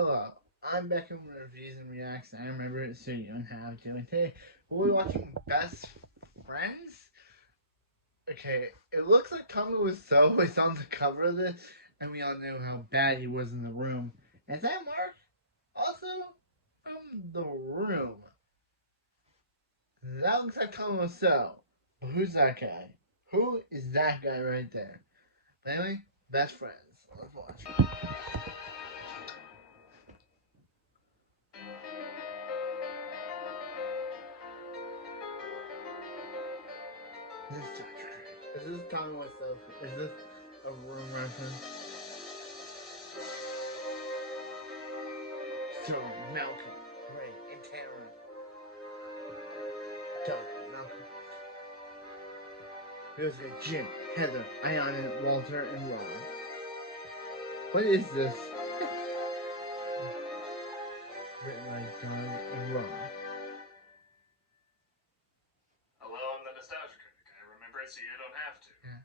Hello, I'm back on Reviews and Reacts. I remember it so you don't have to. And today we're watching Best Friends. Okay, it looks like Tommy Wiseau is on the cover of this, and we all know how bad he was in The Room. Is that Mark? Also from The Room. That looks like Tommy Wiseau. But who's that guy? Who is that guy right there? But anyway, Best Friends. Let's watch. This is Is this Tommy Wiseau? Is this a Room reference? So, Malcolm, Ray, and Tara. Doug, Malcolm. We also got Jim, Heather, Ayanna, Walter, and Ron. What is this? Written by Doug and Ron. Hello, I'm the Nostalgia Critic. I remember it so you don't have to. Yeah.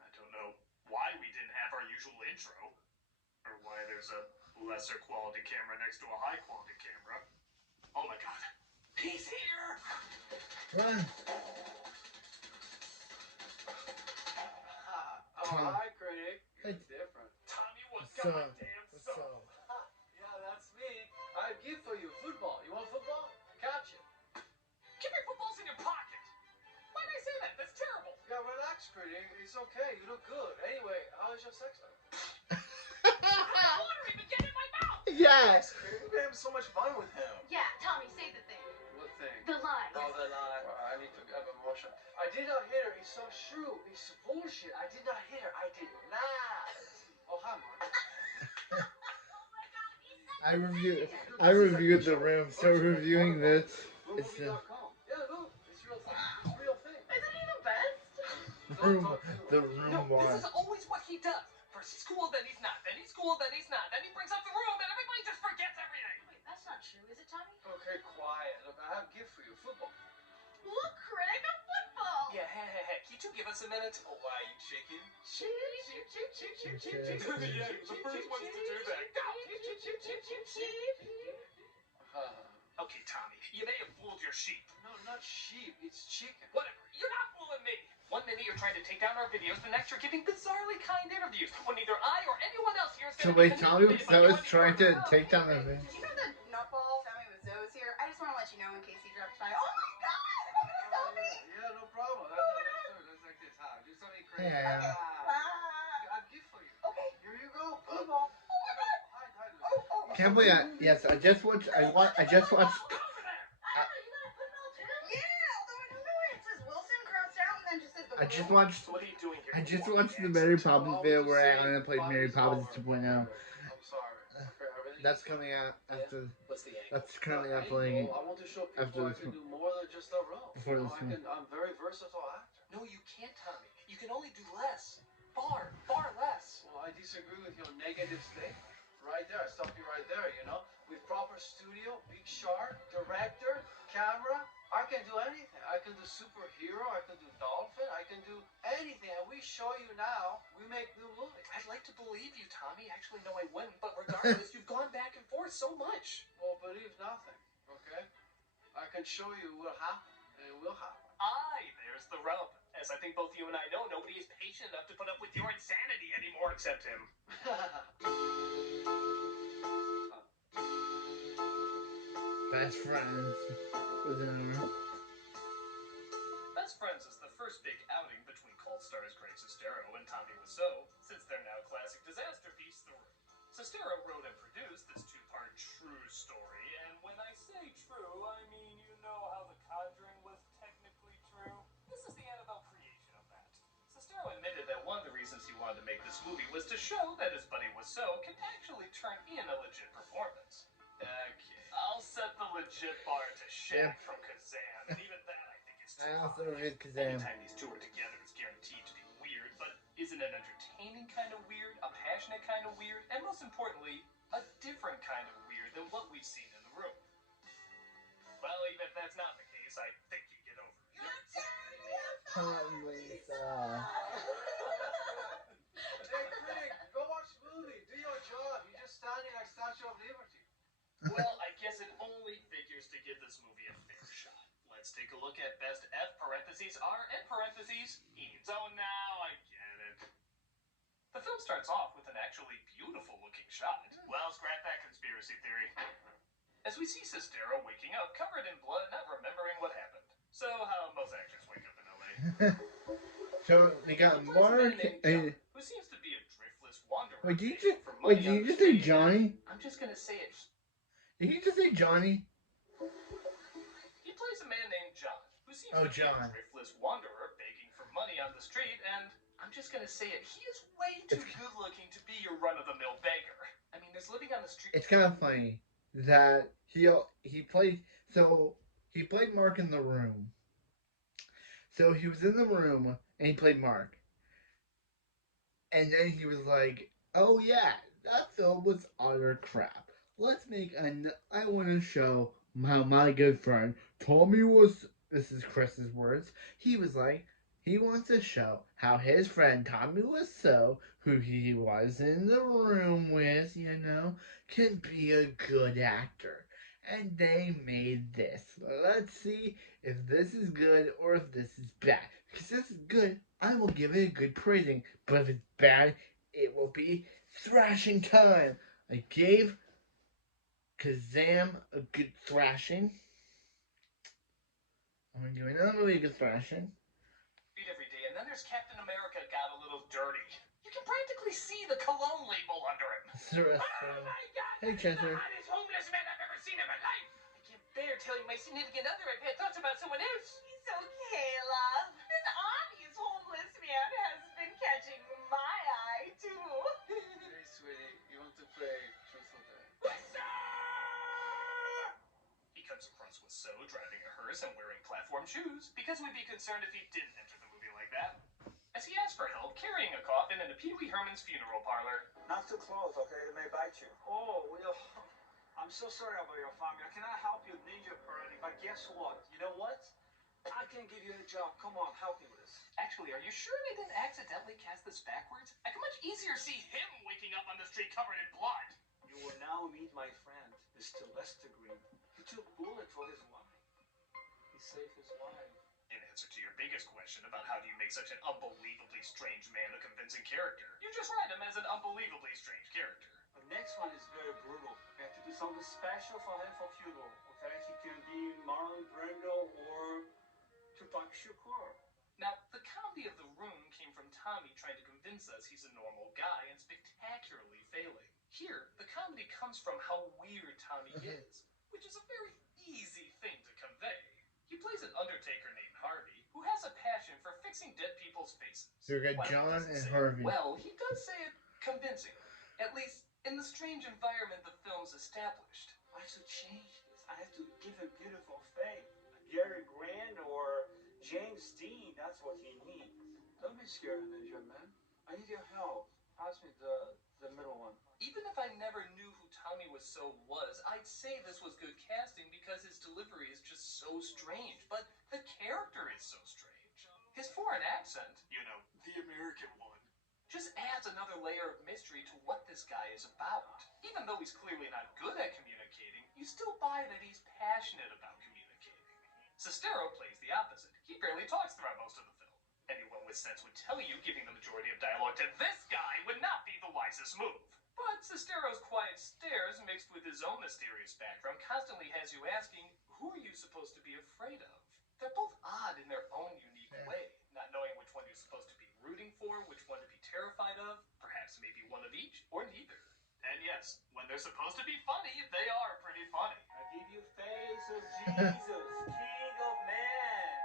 I don't know why we didn't have our usual intro, or why there's a lesser quality camera next to a high quality camera. Oh my god. He's here! Run! Hi, critic. You're different. Tommy was What's up? goddamn What's so. up? Yeah, that's me. I have a gift for you. Football. You want football? Catch it. Keep your footballs in your pocket! Why did I say that? That's terrible! Yeah, relax, critic. It's okay. You look good. Anyway, how is your sex life? Water even get in my mouth! Yes! Critic, we've been having so much fun with him. Yeah, Tommy, say the thing. What thing? The line. Oh, the lie. I need to have emotion. I did not hit her. It's so true. It's bullshit. I did not hit her. I did not. Oh, hi, Mark. I reviewed The Room, so reviewing this is Movie.com. Yeah, look. It's real thing. It's real thing. Isn't he the best? The Room No, one. this is always what he does. First he's cool, then he's not. Then he's cool, then he's not. Then he brings up The Room, and everybody just forgets everything. Wait, that's not true, is it, Tommy? Okay, quiet. Look, I have a gift for you. Football. Look, Craig, a football. Yeah, hey, can you two give us a minute? Oh, why, you chicken? Cheep, cheep, cheep, cheep, cheep, cheep, cheep, cheep. Yeah, the first ones to do that. Go! Okay, Tommy, you may have fooled your sheep. No, not sheep. It's chicken. Whatever, you're not fooling me. One minute you're trying to take down our videos, the next you're giving bizarrely kind interviews when neither I or anyone else here is So going to wait, Tommy Wiseau is trying to take down the Did you know that Nutball Tommy Wiseau's here? I just want to let you know in case he drops by. Oh my god! Tommy! Yeah, no problem. That's like this. Huh? Do something crazy. Yeah. Wow. I have a gift for you. Okay. Here you go. Football. Oh my god! Hi, Oh. Can't believe that. Yes, I just watched. I just watched. Go over there! Ah, you got a football too? Yeah, although I don't know why it says Wilson crossed out and then just says the I just Will. watched. So what are you doing here? I just watched the Mary Poppins video where Ayanna played Mary Poppins 2.0. I'm sorry. Okay, I really That's coming out after. What's the angle? That's currently uploading. I want to show after people I this can one. do more than just a role. Before You know, this one. I'm very versatile actor. No, you can't, Tommy. You can only do less. Far less. Well, I disagree with your negative statement. Right there, I stop you right there, you know? With proper studio, big shark, director, camera, I can do anything. I can do superhero, I can do dolphin, I can do anything. And we show you now, we make new movies. I'd like to believe you, Tommy. Actually, no, I wouldn't. But regardless, you've gone back and forth so much. Well, believe nothing, okay? I can show you what happened, and it will happen. Aye, there's the rub. As I think both you and I know, nobody is patient enough to put up with your insanity anymore except him. Best Friends with an R. Best Friends is the first big outing between cult stars Greg Sestero and Tommy Wiseau since their now classic disaster piece, The Room. Sestero wrote and produced this two-part true story, and when I say true, I mean you know how The Conjuring was technically true. This is the Annabelle creation of that. Sestero admitted that one of the reasons he wanted to make this movie was to show that his buddy Wiseau can actually turn in a legit performance. Okay, I'll set the legit bar to Shaq from Kazam, and even that I think is too I also high. read Kazam. Anytime these two are together, it's guaranteed to be weird, but isn't it entertaining kind of weird, a passionate kind of weird, and most importantly, a different kind of weird than what we've seen in The Room? Well, even if that's not the case, I think you get over it. Tommy Wiseau. Hey, critic, go watch the movie. Do your job. You're just standing like Well, I guess it only figures to give this movie a fair shot. Let's take a look at best F parentheses R and parentheses Eames. Oh, now I get it. The film starts off with an actually beautiful looking shot. Well, scrap that conspiracy theory. As we see Sestero waking up covered in blood, not remembering what happened. So, how most actors wake up in LA. So they got He plays a man Mark named and John, who seems to be a driftless wanderer. wait, did you begging just for wait? money Did on you the just say street, and Johnny? I'm just gonna say it. Did you just say Johnny? He plays a man named John, who seems Oh, to be John. a driftless wanderer begging for money on the street, and I'm just gonna say it, he is way too good looking to be your run-of-the-mill beggar. I mean, there's living on the street. It's kind of funny that he played he played Mark in The Room. So he was in the room and he played Mark. And then he was like, "Oh yeah, that film was utter crap. Let's make an. I want to show how my good friend Tommy was. This is Chris's words. He was like, he wants to show how his friend Tommy Wiseau, who he was in the room with, can be a good actor. And they made this. Let's see if this is good or if this is bad. Because this is good, I will give it a good praising. But if it's bad, it will be thrashing time. I gave Kazam a good thrashing. I'm gonna give another movie a good thrashing. Every day, and then there's Captain America got a little dirty. You can practically see the cologne label under him. Oh my God! Hey, Chester. The hottest homeless man I've ever seen in my life. I can't bear telling my significant other I've had thoughts about someone else. It's okay, love. This obvious homeless man has been catching my eye, too. Hey, sweetie, you want to play Truth or Dare? He comes across Wiseau driving a hearse and wearing platform shoes because we'd be concerned if he didn't enter the movie like that. As he asks for help carrying a coffin into Pee Wee Herman's funeral parlor. Not too close, okay? It may bite you. Oh, well, I'm so sorry about your family. I cannot help you, Ninja Party. But guess what? You know what? I can give you a job. Come on, help me with this. Actually, are you sure they didn't accidentally cast this backwards? I can much easier see him waking up on the street covered in blood. You will now meet my friend, Mr. Lester Green. He took bullet for his wife. He saved his wife. In answer to your biggest question about how do you make such an unbelievably strange man a convincing character, you just write him as an unbelievably strange character. The next one is very brutal. We have to do something special for him for funeral. Okay, he can be Marlon Brando or Tupac Shakur. Now, the comedy of The Room came from Tommy trying to convince us he's a normal guy and spectacularly failing. Here, the comedy comes from how weird Tommy is, which is a very easy thing to convey. He plays an undertaker named Harvey, who has a passion for fixing dead people's faces. So we got Well, he John doesn't and say it Harvey. well, he does say it convincingly, at least in the strange environment the film's established. I have to change this. I have to give him beautiful face. Gary Grant or James Dean, that's what he needs. Don't be scared, Ninja Man. I need your help. Pass me the middle one. Even if I never knew who Tommy Wiseau was, I'd say this was good casting because his delivery is just so strange, but the character is so strange. His foreign accent, the American one, just adds another layer of mystery to what this guy is about. Even though he's clearly not good at communicating, you still buy that he's passionate about communicating. Sestero plays the opposite. He barely talks throughout most of the film. Anyone with sense would tell you giving the majority of dialogue to this guy would not be the wisest move. But Sestero's quiet stares mixed with his own mysterious background constantly has you asking, who are you supposed to be afraid of? They're both odd in their own unique way, not knowing which one you're supposed to be rooting for, which one to be terrified of, perhaps maybe one of each, or neither. And yes, when they're supposed to be funny, they are pretty funny. I give you face of Jesus, King of Man.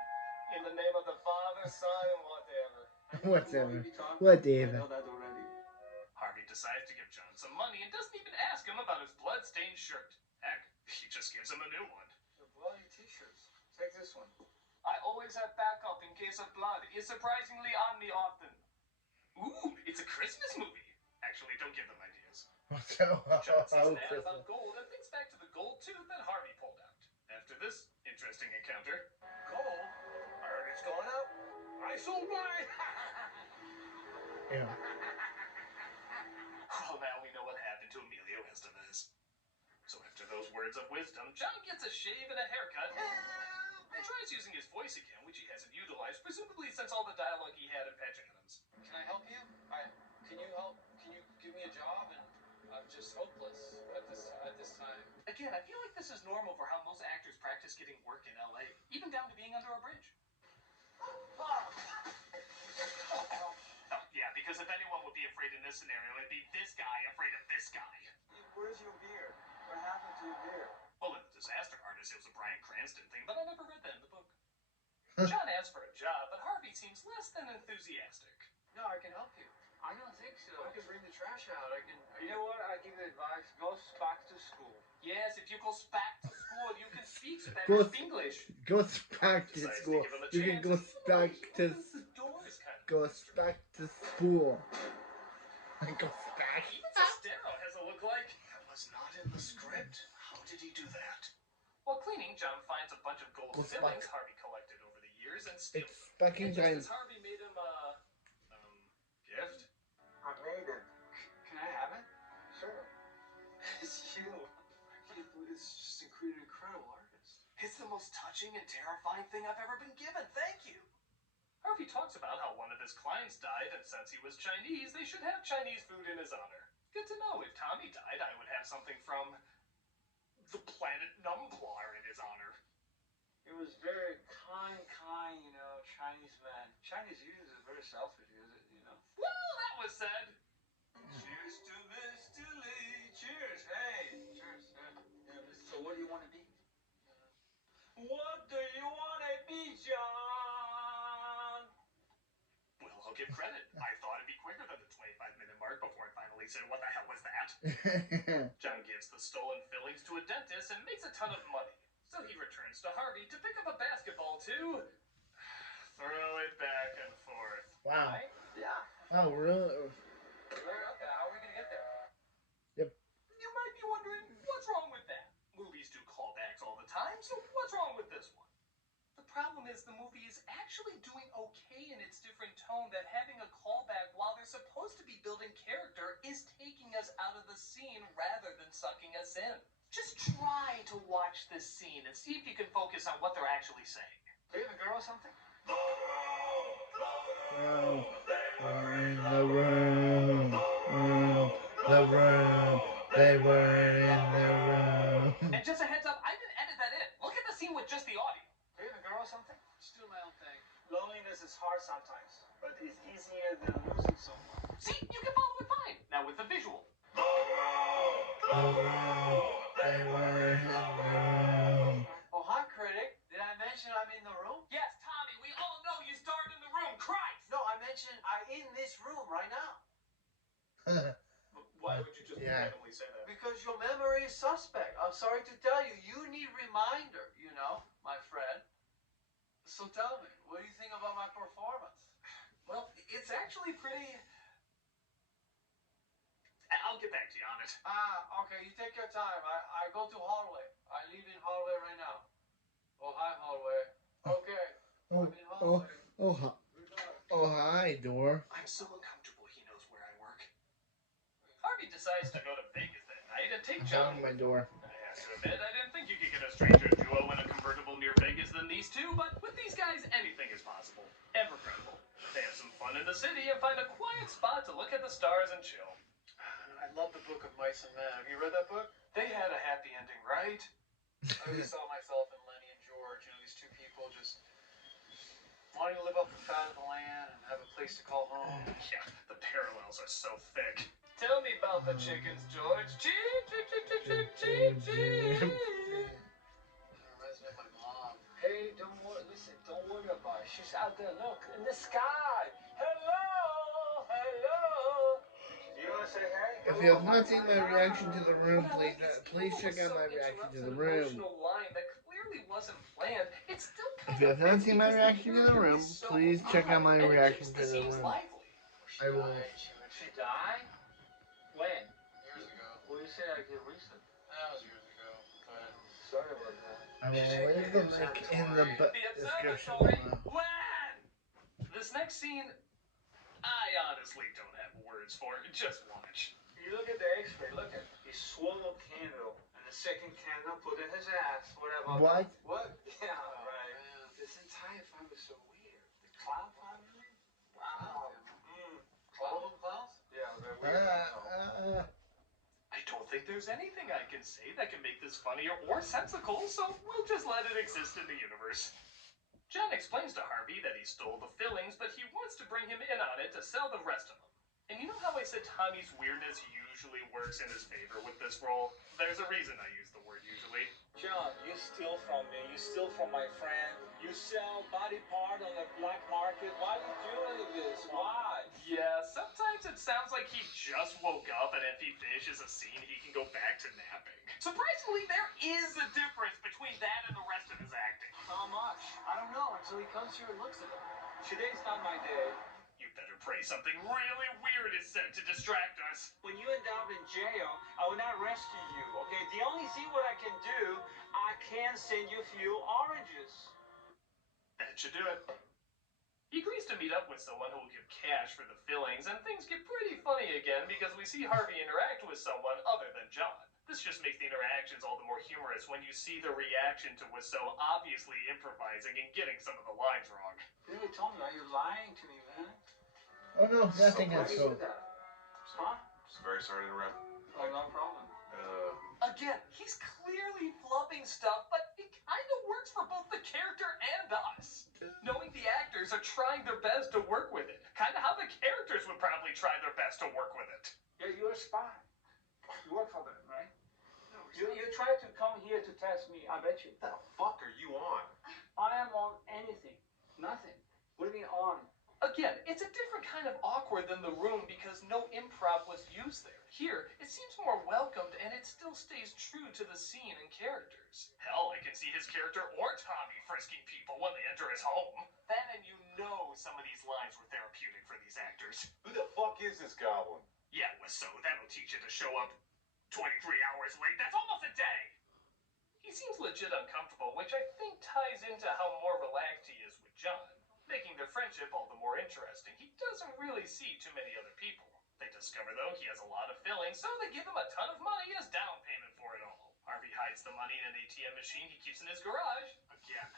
In the name of the Father, Son, and whatever. Whatever. I Whatever. know that already. Harvey decides to give John some money and doesn't even ask him about his blood-stained shirt. Heck, he just gives him a new one. The bloody t-shirts. Take this one. I always have backup in case of blood. It's surprisingly on me often. Ooh, it's a Christmas movie. Actually, don't give them ideas. John sees an ad about gold and thinks back to the gold tooth that Harvey pulled out. After this interesting encounter, Gold? I heard it's going up. I sold mine. Yeah. well, now we know what happened to Emilio Estevez. So after After those words of wisdom, John gets a shave and a haircut and tries using his voice again, which he hasn't utilized, presumably since all the dialogue he had in Patch Adams. Can I help you? Can you help? Can you give me a job? And I'm just hopeless at this time. Again, I feel like this is normal for how most actors practice getting work in LA, even down to being under a bridge. Oh, yeah, because if anyone would be afraid in this scenario, it'd be this guy afraid of this guy. Where's your beer? What happened to your beer? Well, in The Disaster Artist, it was a Bryan Cranston thing, but I never read that in the book. John asks for a job, but Harvey seems less than enthusiastic. No, I can help you. I don't think so. I can bring the trash out. You know what? I give you advice. Go back to school. Yes, if you go back to school, you can speak Go Spanish English. Go back to Decides school. to give him a You can chance. go back to Opens the doors kind of go mystery. back to school. Go back. Even Sestero has a look like. That was not in the script. How did he do that? While cleaning, John finds a bunch of gold Go fillings back. Harvey collected over the years and steals It's them. fucking And just giant. as Harvey made him a gift. I made it. Can I have it? Sure. It's you. It's just incredible artist. It's the most touching and terrifying thing I've ever been given. Thank you. Harvey talks about how one of his clients died, and since he was Chinese, they should have Chinese food in his honor. Good to know. If Tommy died, I would have something from the planet Numplar in his honor. He was very kind, Chinese man. Chinese usually is very selfish, you know. Well, that was said. Cheers to Mr. Lee. Cheers. Hey. Cheers. Yeah, so what do you want to be? What do you want to be, John? Well, I'll give credit. I thought it'd be quicker than the 25-minute mark before I finally said, what the hell was that? John gives the stolen fillings to a dentist and makes a ton of money. So he returns to Harvey to pick up a basketball to throw it back and forth. Wow. Right? Yeah. Oh, really? Okay, how are we gonna get there? You might be wondering, what's wrong with that? Movies do callbacks all the time, so what's wrong with this one? The problem is the movie is actually doing okay in its different tone that having a callback while they're supposed to be building character is taking us out of the scene rather than sucking us in. Just try to watch this scene and see if you can focus on what they're actually saying. Do you have a girl or something? Wow. We're in the room. The room. They were in the room. And just a heads up, I didn't edit that in. Look at the scene with just the audio. Do you have a girl or something? Just do my own thing. Loneliness is hard sometimes, but it's easier than losing someone. See, you can follow it fine. Now with the visual. The room. They were in the room. Oh, hi, critic. Did I mention I'm in the room? Yes, Tommy, we all know you starred in the room. Christ! No, I mentioned I'm in this room right now. Why would you just Yeah. randomly say that? Because your memory is suspect. I'm sorry to tell you. You need reminder, my friend. So tell me, what do you think about my performance? Well, it's actually pretty... I'll get back to you on it. Okay, you take your time. I go to hallway. I leave in hallway right now. Oh, hi, hallway. Okay, Oh, I'm in hallway. oh, hi, door. I'm so uncomfortable he knows where I work. Harvey decides to go to Vegas that night and take Down John. my door. I have to admit, I didn't think you could get a stranger duo in a convertible near Vegas than these two, but with these guys, anything is possible. Ever credible. They have some fun in the city and find a quiet spot to look at the stars and chill. I love the Book of Mice and Men. Have you read that book? They had a happy ending, right? I always saw myself and Lenny and George, these two people just wanting to live off the fat of the land and have a place to call home. Yeah, the parallels are so thick. Tell me about the chickens, George. Cheep, cheep, cheep, cheep, cheep, cheep, cheep. It reminds me of my mom. Hey, don't worry about it. She's out there. Look in the sky. Hello. You wanna say hey? If you have not seen my reaction to the room, please check out my reaction to the room. Line that clearly wasn't planned. It's still kind If you have not of seen my reaction to the room, please check out my reaction to the room. I will. She died? When? Years ago. Well, you said like recent. That was years ago. But Sorry about that. I will leave the link in the description observatory. below. When? This next scene, I honestly don't have words for it. Just watch. You look at the X-ray. Look at it. He swung a candle, and the second candle put in his ass. What about What? that? What? Yeah, Oh, right. man, this entire family is so weird. The clown family? Wow. All of them clowns? Yeah, they're weird. I know. I don't think there's anything I can say that can make this funnier or sensical, so we'll just let it exist in the universe. John explains to Harvey that he stole the fillings, but he wants to bring him in on it to sell the rest of them. And you know how I said Tommy's weirdness usually works in his favor with this role? There's a reason I use the word usually. John, you steal from me. You steal from my friend. You sell body part on the black market. Why are you doing this? Why? Yeah, sometimes it sounds like he just woke up and if he finishes a scene, he can go back to napping. Surprisingly, there is a difference between that and the rest of his acting. How much? I don't know until he comes here and looks at them. Today's not my day. You better pray something really weird is said to distract us. When you end up in jail, I will not rescue you, okay? The only thing what I can do, I can send you a few oranges. That should do it. He agrees to meet up with someone who will give cash for the fillings, and things get pretty funny again because we see Harvey interact with someone other than John. This just makes the interactions all the more humorous when you see the reaction to Wiseau obviously improvising and getting some of the lines wrong. Really, Tommy, are you lying to me, man? Oh no, nothing Why else. do you do that? Huh? Just very sorry to interrupt. Oh, no problem. Again, he's clearly flubbing stuff, but it kind of works for both the character and us. Knowing the actors are trying their best to work with it. Kind of how the characters would probably try their best to work with it. Yeah, you're a spy. You work for them, right? You try to come here to test me, I bet you. What the fuck are you on? I am on anything. Nothing. What do you mean on? Again, it's a different kind of awkward than The Room because no improv was used there. Here, it seems more welcomed and it still stays true to the scene and characters. Hell, I can see his character or Tommy frisking people when they enter his home. That and you know some of these lines were therapeutic for these actors. Who the fuck is this goblin? Yeah, so that'll teach you to show up 23 hours late. That's almost a day! He seems legit uncomfortable, which I think ties into how more relaxed he is with John, making their friendship all the more interesting. He doesn't really see too many other people. They discover, though, he has a lot of fillings, so they give him a ton of money as down payment for it all. Harvey hides the money in an ATM machine he keeps in his garage. Again,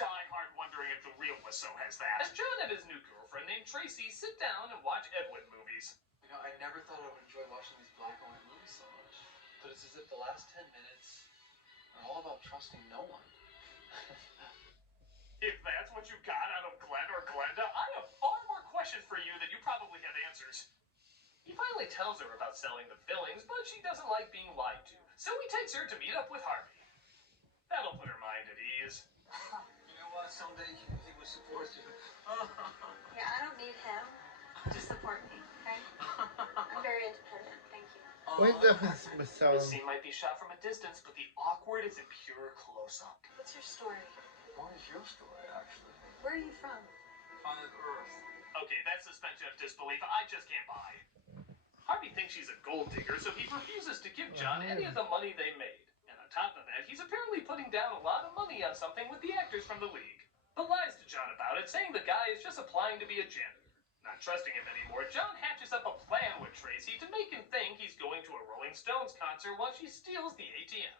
die hard wondering if the real Wiseau has that. As John and his new girlfriend named Tracy sit down and watch Ed Wood movies. You know, I never thought I would enjoy watching these black and white movies so much. But it's as if the last 10 minutes are all about trusting no one. If that's what you got out of Glenn or Glenda, I have far more questions for you than you probably have answers. He finally tells her about selling the fillings, but she doesn't like being lied to, so he takes her to meet up with Harvey. That'll put her mind at ease. You know what? Someday he will support you. Yeah, I don't need him to support me, okay? I'm very independent, thank you. What's up with so? This scene might be shot from a distance, but the awkward is in pure close-up. What's your story? What is your story, actually? Where are you from? Planet Earth. Okay, that suspension of disbelief I just can't buy. Harvey thinks she's a gold digger, so he refuses to give John any of the money they made. And on top of that, he's apparently putting down a lot of money on something with the actors from the league. But lies to John about it, saying the guy is just applying to be a janitor. Not trusting him anymore, John hatches up a plan with Tracy to make him think he's going to a Rolling Stones concert while she steals the ATM.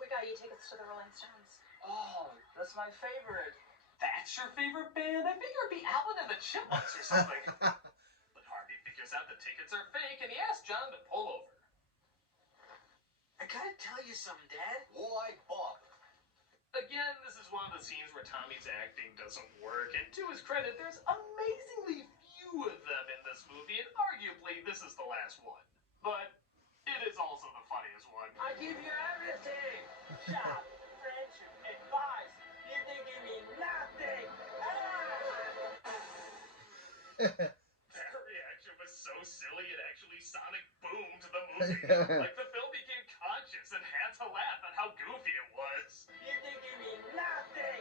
We got you tickets to the Rolling Stones. Oh, that's my favorite. That's your favorite band? I figure it'd be Alvin and the Chipmunks or something. But Harvey figures out the tickets are fake and he asks John to pull over. I gotta tell you something, Dad. Why, Bob? Again, this is one of the scenes where Tommy's acting doesn't work, and to his credit, there's amazingly few of them in this movie, and arguably this is the last one. But it is also the funniest one. I give you everything. Job, friendship, advice. You didn't give me nothing. That reaction was so silly it actually sonic boomed the movie. Like the film became conscious and had to laugh at how goofy it was. You didn't give me nothing.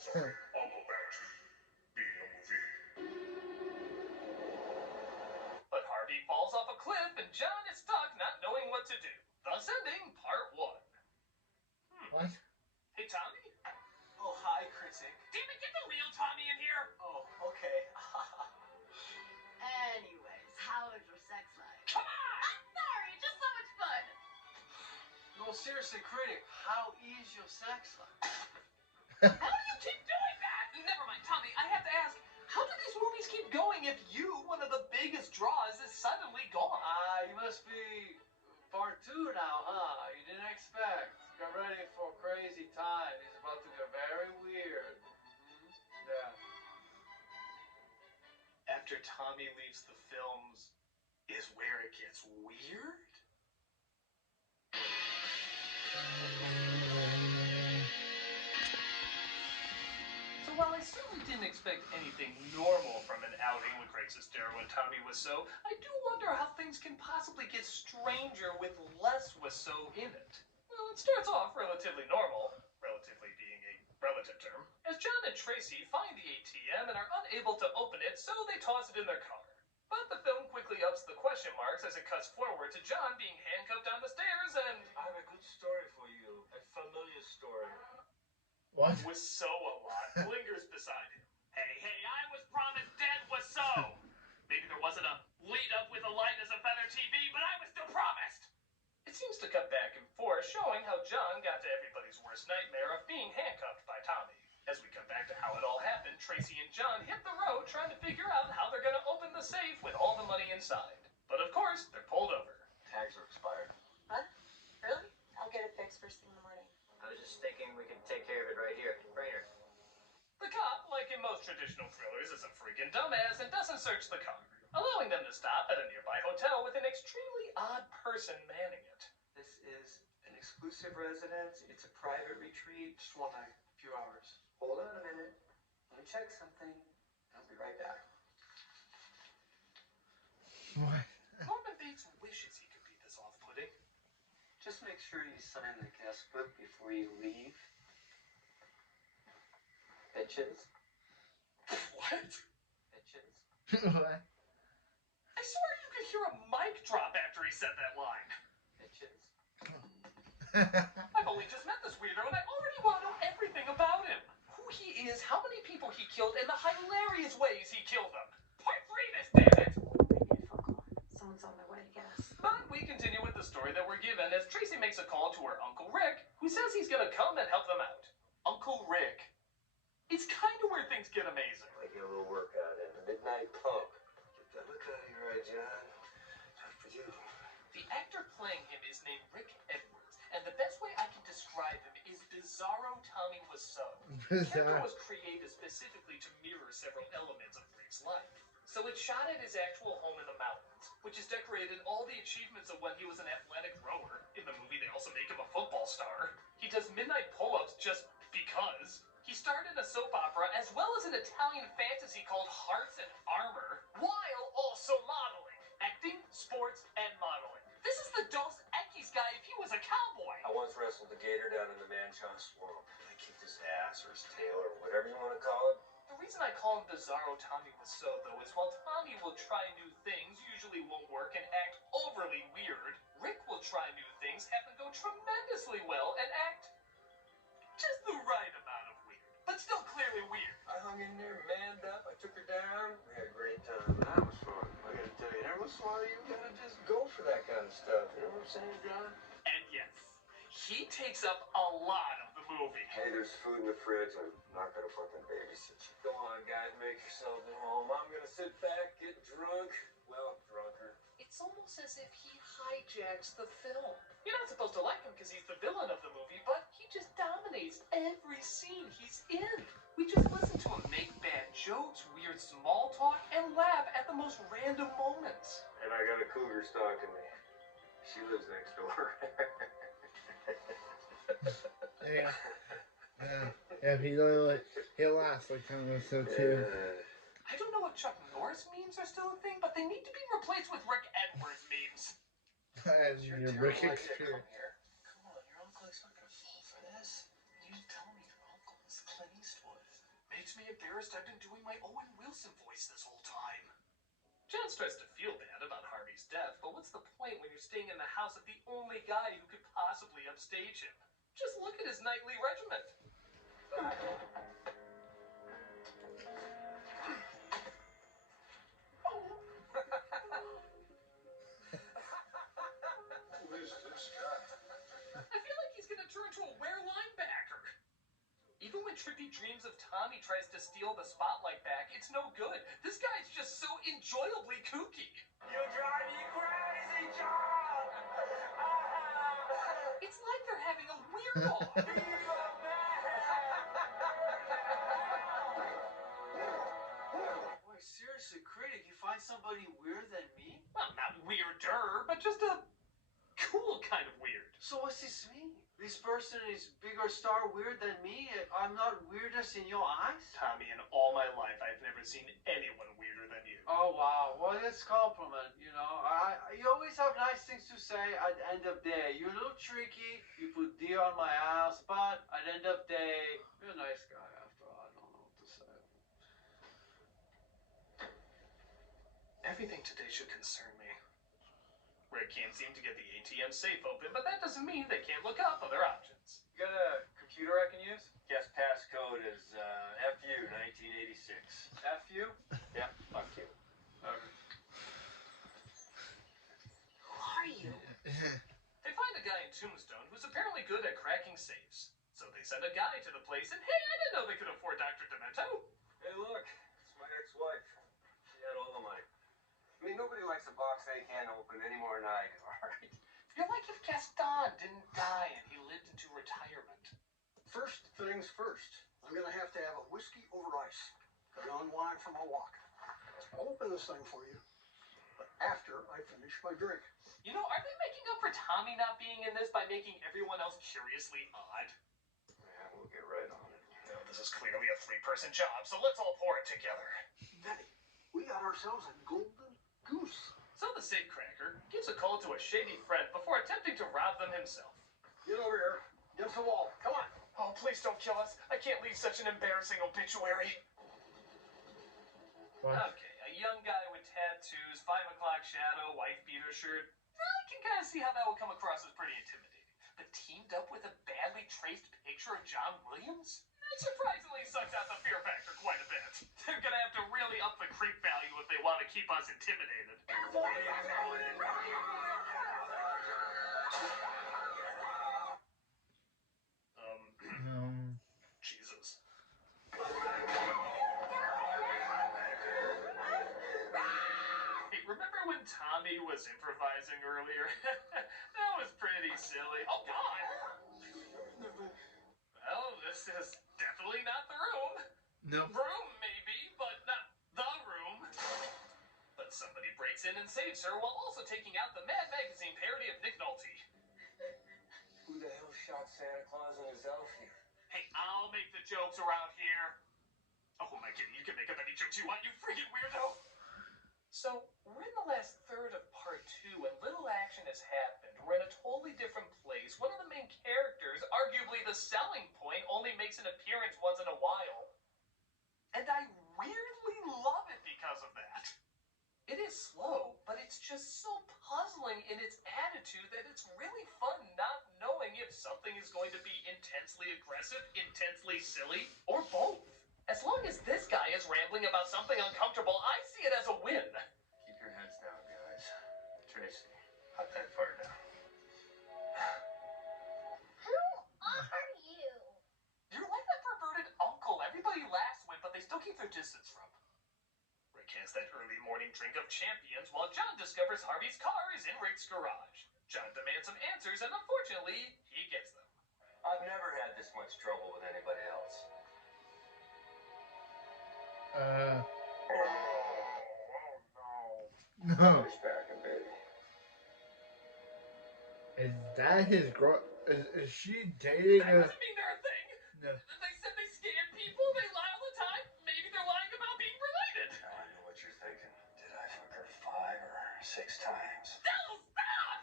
Sorry, I'll go back to being a movie. But Harvey falls off a cliff and John is stuck not knowing what to do. Thus ending part 1. What? Hey, Tommy? Oh, hi, critic. Damn it, get the real Tommy in here! Oh, okay. Anyways, how was your sex life? Come on! I'm sorry, just so much fun. seriously, critic, how is your sex life? How do you keep doing that? Never mind, Tommy, I have to ask, how do these movies keep going if you, one of the biggest draws, is suddenly gone? You must be part 2 now, huh? You didn't expect. Get ready for crazy time. It's about to get very weird. Yeah. After Tommy leaves the films, is where it gets weird? So while I certainly didn't expect anything normal from an outing with Greg Sestero and Tommy Wiseau, I do wonder how things can possibly get stranger with less Wiseau in it. Well, it starts off relatively normal, relatively being a relative term, as John and Tracy find the ATM and are unable to open it, so they toss it in their car. But the film quickly ups the question marks as it cuts forward to John being handcuffed down the stairs and... I have a good story for you. A familiar story. What? Wiseau a lot lingers beside him. Hey, I was promised dead Wiseau! Maybe there wasn't a lead up with a light as a feather TV, but I was still promised! It seems to cut back and forth, showing how John got to everybody's worst nightmare of being handcuffed by Tommy. As we come back to how it all happened, Tracy and John hit the road trying to figure out how they're gonna open the safe with all the money inside. But of course, they're pulled over. Tags are expired. What? Really? I'll get it fixed first thing in the morning. I was just thinking we could take care of it right here. Brainer. The cop, like in most traditional thrillers, is a freaking dumbass and doesn't search the car, allowing them to stop at a nearby hotel with an extremely odd person manning it. This is an exclusive residence. It's a private retreat. Just one night, a few hours. Hold on a minute. Let me check something. I'll be right back. What? Norman Bates wishes he could be this off-putting. Just make sure you sign the guest book before you leave. Bitches. What? Bitches. What? I swear you could hear a mic drop after he said that line. Bitches. I've only just met this weirdo and I already want to know everything about him. Who he is, how many people he killed, and the hilarious ways he killed them. Part 3 this, damn it! I need a phone call. Someone's on their way to get us. But we continue with the story that we're given as Tracy makes a call to her Uncle Rick, who says he's gonna come and help them out. Uncle Rick. It's kind of where things get amazing. I get a little workout in. A midnight pump. Get that look out of your eye, John. Time for you. The actor playing him is named Rick Edwards, and the best way I can describe him is Bizarro Tommy Wiseau. The character was created specifically to mirror several elements of Rick's life. So it's shot at his actual home in the mountains, which is decorated all the achievements of when he was an athletic rower. In the movie, they also make him a football star. He does midnight pull-ups just because. He starred in a soap opera as well as an Italian fantasy called Hearts and Armor, while also modeling. Acting, sports, and modeling. This is the Dos Equis guy if he was a cowboy. I once wrestled a gator down in the Manchon swamp. I kicked his ass or his tail or whatever you want to call it. The reason I call him Bizarro Tommy Wiseau, though, is while Tommy will try new things, usually won't work, and act overly weird, Rick will try new things, have them go tremendously well, and act just the right amount of weird, but still clearly weird. I hung in there, manned up, I took her down. We had a great time. That was fun. I gotta tell you, every once in a while you gotta just go for that kind of stuff. You know what I'm saying, John? And yes, he takes up a lot of the movie. Hey, there's food in the fridge. I'm not gonna fucking babysit you. Go on, guys, make yourselves at home. I'm gonna sit back, get drunk. Well, drunker. It's almost as if he hijacks the film. You're not supposed to like him because he's the villain of the movie, but he just dominates every scene he's in. We just listen to him make bad jokes, weird small talk, and laugh at the most random moments. And I got a cougar stalking me. She lives next door. Yeah. Yeah, he'll last like Tommy Wiseau too. I don't know what Chuck Norris memes are still a thing, but they need to be replaced with Rick Edwards memes. As your Rick experience. Come on, your uncle is not gonna fall for this. You didn't tell me your uncle was Clint Eastwood. Makes me embarrassed I've been doing my Owen Wilson voice this whole time. John starts to feel bad about Harvey's death, but what's the point when you're staying in the house of the only guy who could possibly upstage him? Just look at his nightly regiment. Who is this guy? I feel when Trippy dreams of Tommy tries to steal the spotlight back, it's no good. This guy's just so enjoyably kooky. You drive me crazy, John! It's like they're having a weird off. Boy, seriously, critic, you find somebody weirder than me? Well, not weirder, but just a cool kind of weird. So what's this mean? This person is bigger star weird than me? I'm not weirdest in your eyes? Tommy, in all my life, I've never seen anyone weirder than you. Oh, wow. Well, that's compliment, you know. You always have nice things to say at the end of day. You're a little tricky. You put deer on my ass, but at the end of day, you're a nice guy after all. I don't know what to say. Everything today should concern me. Rick can't seem to get the ATM safe open, but that doesn't mean they can't look up other options. You got a computer I can use? Guest passcode is FU 1986. FU? Yep, fuck you. Okay. Who are you? They find a guy in Tombstone who's apparently good at cracking safes. So they send a guy to the place, and hey, I didn't know they could afford Dr. Demento. Hey, look, it's my ex-wife. She had all the money. I mean, nobody likes a box they can't open any more than I do, all right? You're like if Gaston didn't die and he lived into retirement. First things first. I'm gonna have to have a whiskey over ice. Gotta unwind from a walk. I'll open this thing for you, but after I finish my drink. You know, are they making up for Tommy not being in this by making everyone else curiously odd? Yeah, we'll get right on it. No, this is clearly a three-person job, so let's all pour it together. Benny, we got ourselves a golden goose. So the safecracker gives a call to a shady friend before attempting to rob them himself. Get over here. Against the wall. Come on. Oh, please don't kill us. I can't leave such an embarrassing obituary. What? Okay, a young guy with tattoos, 5 o'clock shadow, wife beater shirt. I can kind of see how that would come across as pretty intimidating. But teamed up with a badly traced picture of John Williams? That surprisingly sucks out the fear factor quite a bit. They're gonna have to really up the creep value if they want to keep us intimidated. Jesus. Hey, remember when Tommy was improvising earlier? That was pretty silly. Oh, God! Well, this is definitely not the room. No. Room, maybe, but not the room. But somebody breaks in and saves her while also taking out the Mad Magazine parody of Nick Nolte. Who the hell shot Santa Claus and his elf here? Hey, I'll make the jokes around here. Oh, who am I kidding? You can make up any jokes you want, you freaking weirdo! So, we're in the last third of part 2, and little action has happened. We're in a totally different place. One of the main characters, arguably the selling point, only makes an appearance once in a while. And I weirdly love it because of that. It is slow, but it's just so puzzling in its attitude that it's really fun not knowing if something is going to be intensely aggressive, intensely silly, or both. As long as this guy is rambling about something uncomfortable, I see it as a win. Keep your heads down, guys. Tracy, not that far down. Who are you? You're like that perverted uncle everybody laughs with, but they still keep their distance from. Rick has that early morning drink of champions while John discovers Harvey's car is in Rick's garage. John demands some answers, and unfortunately, he gets them. I've never had this much trouble with anybody else. No. Pushback, baby. Is that his girl? Is she dating That a... doesn't mean they're a thing. No. They said they scam people, they lie all the time. Maybe they're lying about being related. Now I know what you're thinking. Did I fuck her 5 or 6 times? No, stop!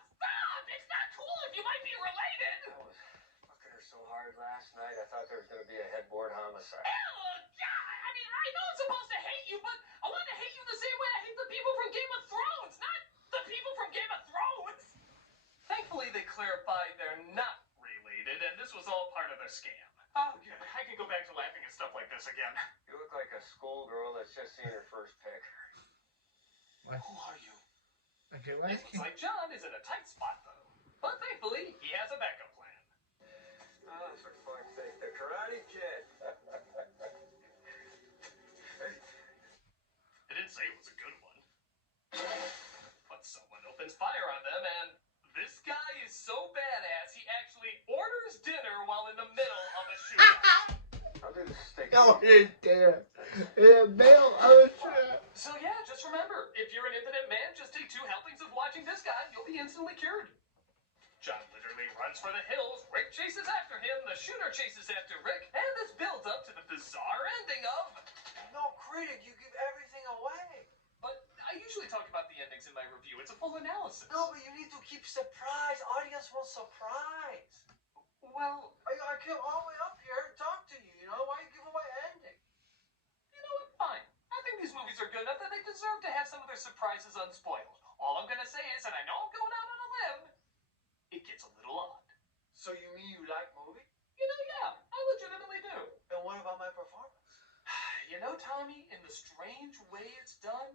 It's not cool if you might be related. I was fucking her so hard last night, I thought there was going to be a headboard homicide. Ew, God, I mean, I know I'm supposed to hate you, but I want to hate you the same way I hate the people from Game of Thrones, not the people from Game of Thrones. Thankfully, they clarified they're not related, and this was all part of their scam. Oh, good. I can go back to laughing at stuff like this again. You look like a schoolgirl that's just seen her first pick. What? Who are you? Okay, It let's looks keep... like John is in a tight spot, though. But thankfully, he has a backup plan. Oh, for fuck's sake, the Karate Kid. steak. No, it didn't dare. It male ocean. So yeah, just remember, if you're an impotent man, just take 2 helpings of watching this guy, you'll be instantly cured. John literally runs for the hills, Rick chases after him, the shooter chases after Rick, and this builds up to the bizarre ending of... No, critic, you give everything away. But I usually talk about the endings in my review. It's a full analysis. No, but you need to keep surprise. Audience wants surprise. Well, I came all the way up here to talk to you, you know? Why you give away ending? you know what? Fine. I think these movies are good enough that they deserve to have some of their surprises unspoiled. All I'm gonna say is, and I know I'm going out on a limb, it gets a little odd. So you mean you like movie? You know, yeah, I legitimately do. And what about my performance? You know, Tommy, in the strange way it's done,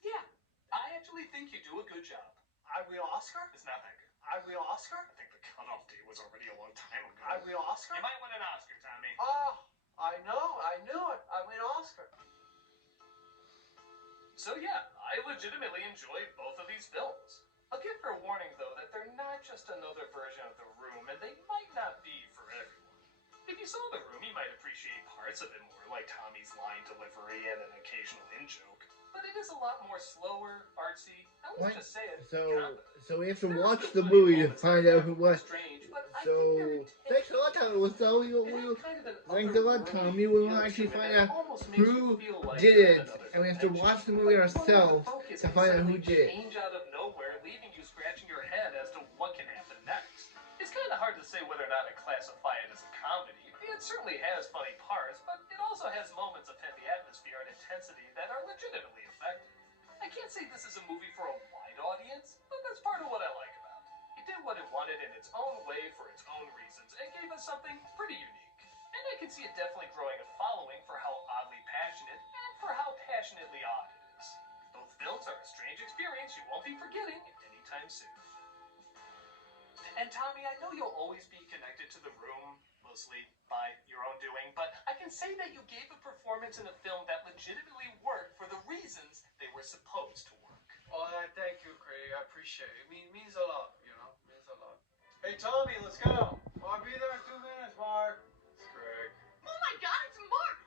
yeah, I actually think you do a good job. I win Oscar? It's not that good. I win Oscar? I think the cutoff date was already a long time ago. I win Oscar? You might win an Oscar, Tommy. Oh, I knew it. I win Oscar. So yeah, I legitimately enjoyed both of these films. I'll give fair warning though that they're not just another version of The Room, and they might not be for everyone. If you saw The Room, you might appreciate parts of it more, like Tommy's line delivery and an occasional in-joke. But it is a lot more slower, artsy, and let's just say it, competent. So we have to watch the movie to find out who was. Strange, but I So think they're thanks a lot, Tommy. So thanks a lot, Tommy. We will actually find out who did it, and we have to watch the movie ourselves to find out who did it. Change out of nowhere, leaving you scratching your head as to what can happen next. It's kind of hard to say whether or not I classify it as a comedy. It certainly has funny parts, but it also has moments of heavy atmosphere and intensity that are legitimately effective. I can't say this is a movie for a wide audience, but that's part of what I like about it. It did what it wanted in its own way for its own reasons, and gave us something pretty unique. And I can see it definitely growing a following for how oddly passionate and for how passionately odd it is. Both films are a strange experience you won't be forgetting anytime soon. And Tommy, I know you'll always be connected to The Room, mostly by your own doing, but I can say that you gave a performance in a film that legitimately worked for the reasons they were supposed to work. Oh, thank you, Craig. I appreciate it. It means a lot, you know? It means a lot. Hey, Tommy, let's go. I'll be there in 2 minutes, Mark. It's Craig. Oh my God, it's Mark!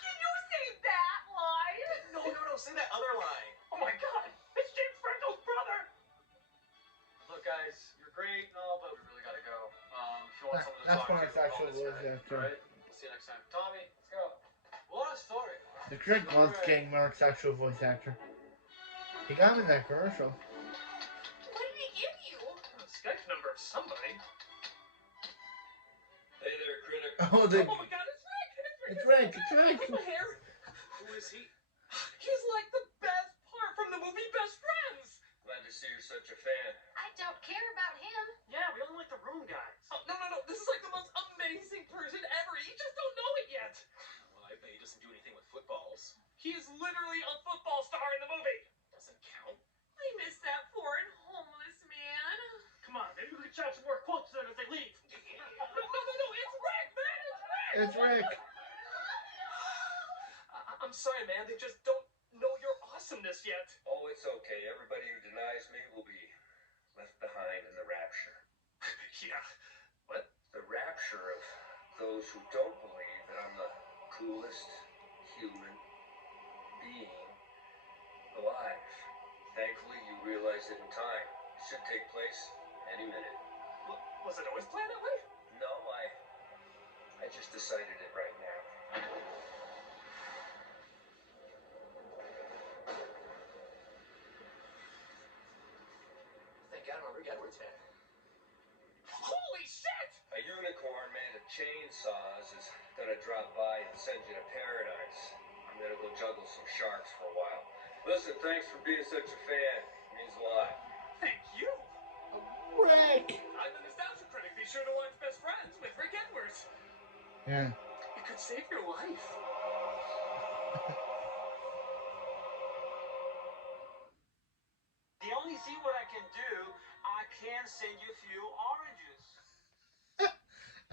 Can you say that line? No, say that other line. Oh my God, it's James Franco's brother! Look, guys, you're great and all, but we really gotta go. If you want someone to That's talk to, Mark's actual call this voice guy. actor. All right? See you next time. Tommy, let's go. What a story. The critic loves getting Mark's actual voice actor. He got him in that commercial. What did he give you? A Skype number of somebody. Hey there, critic. Oh, Oh my God, it's Rick! it's Rick. It's Rick. What's my hair? Who is he? He's like the best part from the movie Best Friends! Glad to see you're such a fan. I don't care about him. Yeah, we only like the Room guys. Oh, no. This is like the most amazing person ever. You just don't know it yet. Well, I bet he doesn't do anything with footballs. He is literally a football star in the movie. Doesn't count. I miss that foreign homeless man. Come on, maybe we can shout some more quotes to them as they leave. No, it's Rick, man! It's Rick. I'm sorry, man. They just don't know your awesomeness yet. Oh, it's okay. Everybody who denies me will be left behind in the rapture. Yeah. What? The rapture of those who don't believe that I'm the coolest human being alive. Thankfully, you realized it in time. It should take place any minute. Was it always planned that way? No, I just decided it right now. Thank God I'm Rick Edwards' head. Holy shit! A unicorn made of chainsaws is gonna drop by and send you to paradise. I'm gonna go juggle some sharks for a while. Listen, thanks for being such a fan. It means a lot. Thank you. Rick. I'm the Nostalgia Critic. Be sure to watch Best Friends with Rick Edwards. Yeah. It could save your life. The only thing what I can do, I can send you a few oranges.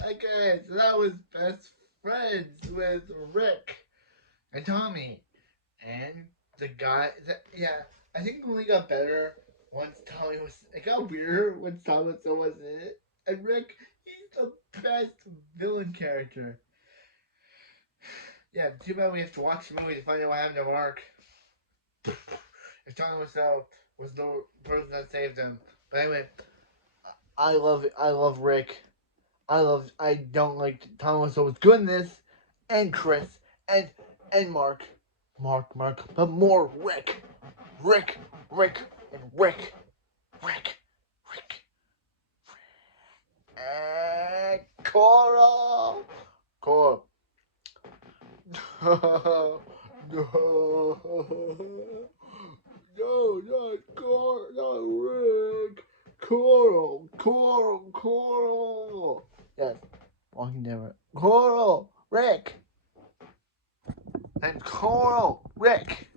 Okay, so that was Best Friends with Rick and Tommy. And the guy that, yeah, I think the movie got better once Tommy was, it got weirder when Tommy was in it. And Rick, he's the best villain character. Yeah, too bad we have to watch the movie to find out what happened to Mark. If Tommy Wiseau was the person that saved him. But anyway, I love it. I love Rick. I don't like Tommy Wiseau's goodness, and Chris, and Mark. But more Rick. Rick, and Rick. And Coral. No, not Coral, not Rick. Coral. Yes, Walking Dead. Coral, Rick. And Coral, Rick.